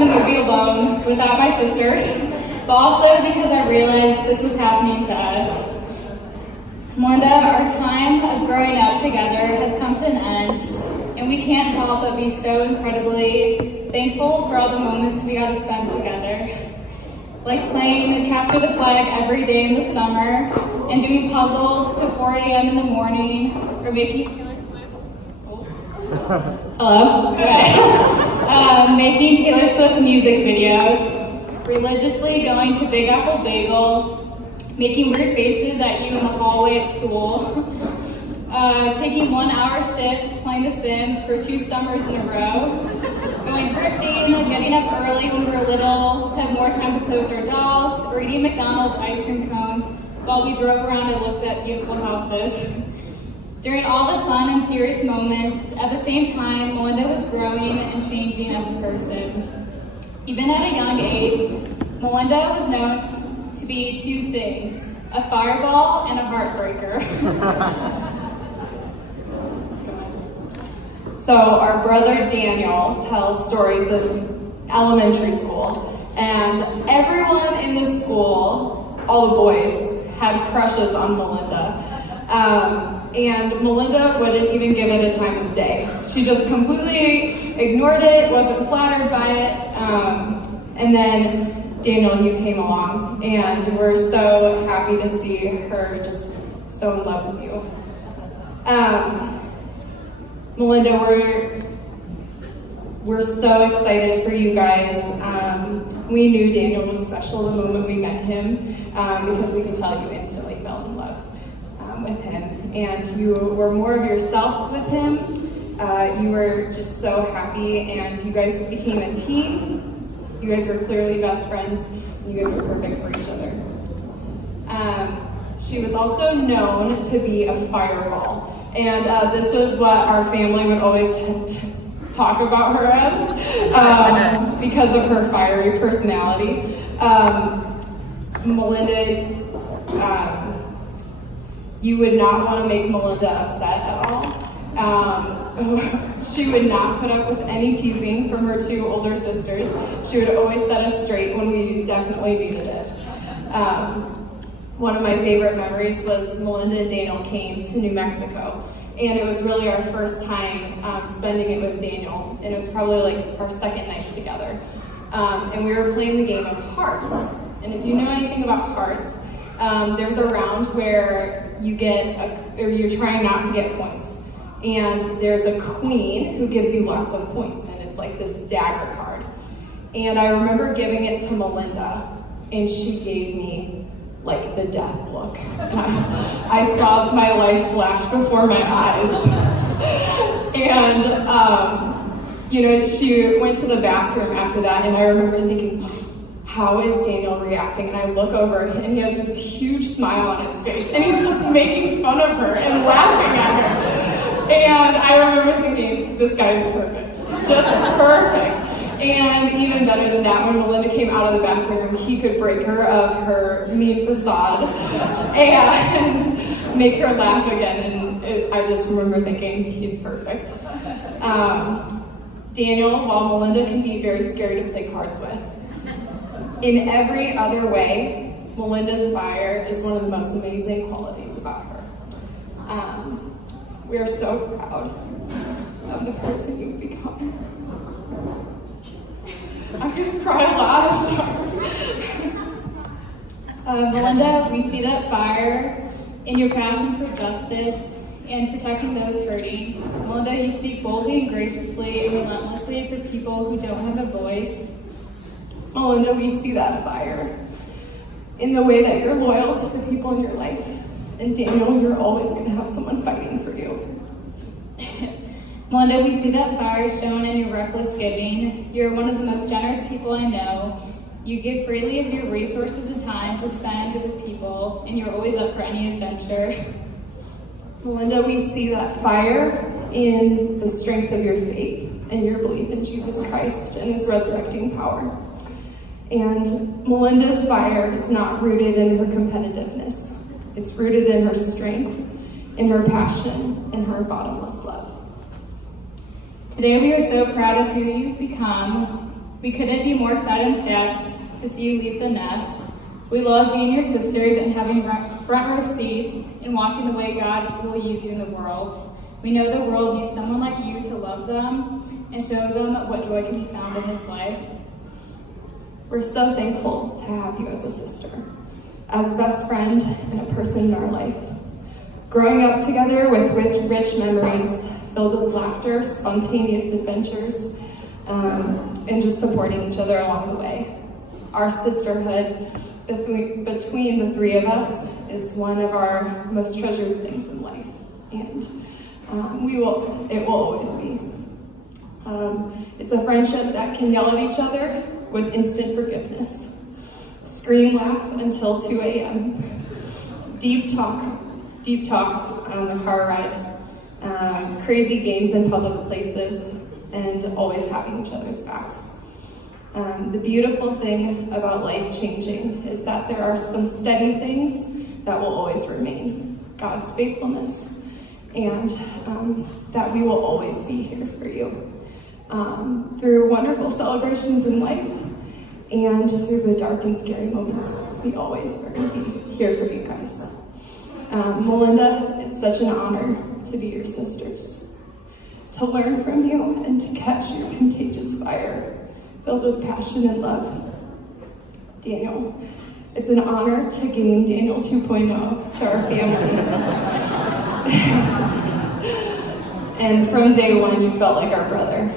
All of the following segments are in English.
watching the movie alone without my sisters, but also because I realized this was happening to us. Melinda, our time of growing up together has come to an end, and we can't help but be so incredibly thankful for all the moments we got to spend together. Like playing capture the flag every day in the summer, and doing puzzles till 4 a.m. in the morning, or making Taylor Swift. Oh. Hello? Okay. Making Taylor Swift music videos, religiously going to Big Apple Bagel, making weird faces at you in the hallway at school, taking 1 hour shifts playing The Sims for 2 summers in a row, going thrifting, getting up early when we were little to have more time to play with our dolls, or eating McDonald's ice cream cones while we drove around and looked at beautiful houses. During all the fun and serious moments, at the same time, Melinda was growing and changing as a person. Even at a young age, Melinda was known to be 2 things, a fireball and a heartbreaker. So our brother Daniel tells stories of elementary school, and everyone in the school, all the boys, had crushes on Melinda. And Melinda wouldn't even give it a time of day. She just completely ignored it, wasn't flattered by it. And then Daniel, you came along, and we're so happy to see her just so in love with you. Melinda, we're so excited for you guys. We knew Daniel was special the moment we met him, because we can tell you instantly fell in love with him. And you were more of yourself with him. You were just so happy, and you guys became a team. You guys were clearly best friends, and you guys were perfect for each other. She was also known to be a fireball. And this was what our family would always talk about her as, because of her fiery personality. Melinda, you would not want to make Melinda upset at all. She would not put up with any teasing from her 2 older sisters. She would always set us straight when we definitely needed it. One of my favorite memories was Melinda and Daniel came to New Mexico, and it was really our first time spending it with Daniel, and it was probably like our second night together. And we were playing the game of hearts. And if you know anything about hearts, there's a round where you you're trying not to get points. And there's a queen who gives you lots of points, and it's like this dagger card. And I remember giving it to Melinda, and she gave me like the death look. And I saw my life flash before my eyes. And she went to the bathroom after that, and I remember thinking, how is Daniel reacting? And I look over, and he has this huge smile on his face, and he's just making fun of her and laughing at her. And I remember thinking, this guy is perfect, just perfect. And even better than that, when Melinda came out of the bathroom, he could break her of her mean facade and make her laugh again. And I just remember thinking, he's perfect. Daniel, while Melinda can be very scary to play cards with, in every other way, Melinda's fire is one of the most amazing qualities about her. We are so proud of the person you've become. I'm gonna cry a lot, I'm sorry. Melinda, we see that fire in your passion for justice and protecting those hurting. Melinda, you speak boldly and graciously and relentlessly for people who don't have a voice. Melinda, we see that fire in the way that you're loyal to the people in your life. And Daniel, you're always gonna have someone fighting for you. Melinda, we see that fire shown in your reckless giving. You're one of the most generous people I know. You give freely of your resources and time to spend with people, and you're always up for any adventure. Melinda, we see that fire in the strength of your faith and your belief in Jesus Christ and his resurrecting power. And Melinda's fire is not rooted in her competitiveness. It's rooted in her strength, in her passion, in her bottomless love. Today we are so proud of who you've become. We couldn't be more excited and sad to see you leave the nest. We love being your sisters and having front row seats and watching the way God will use you in the world. We know the world needs someone like you to love them and show them what joy can be found in this life. We're so thankful to have you as a sister, as a best friend and a person in our life. Growing up together with rich memories filled with laughter, spontaneous adventures, and just supporting each other along the way. Our sisterhood between the three of us is one of our most treasured things in life, and it will always be. It's a friendship that can yell at each other with instant forgiveness, scream, laugh until 2 a.m., deep talks on the car ride, crazy games in public places, and always having each other's backs. The beautiful thing about life changing is that there are some steady things that will always remain. God's faithfulness, and that we will always be here for you. Through wonderful celebrations in life, and through the dark and scary moments, we always are going to be here for you guys. Melinda, it's such an honor to be your sisters, to learn from you and to catch your contagious fire, filled with passion and love. Daniel, it's an honor to gain Daniel 2.0 to our family. And from day one, you felt like our brother.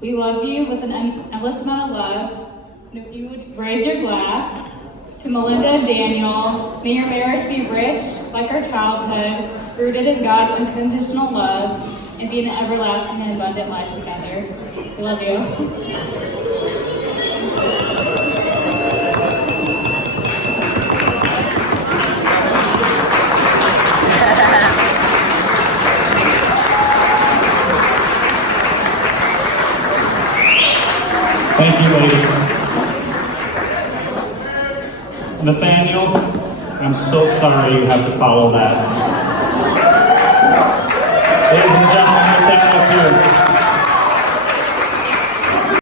We love you with an endless amount of love. And if you would raise your glass to Melinda and Daniel, may your marriage be rich like our childhood, rooted in God's unconditional love, and be an everlasting and abundant life together. We love you. Thank you, ladies. Nathaniel, I'm so sorry you have to follow that. Ladies and gentlemen, Nathaniel here.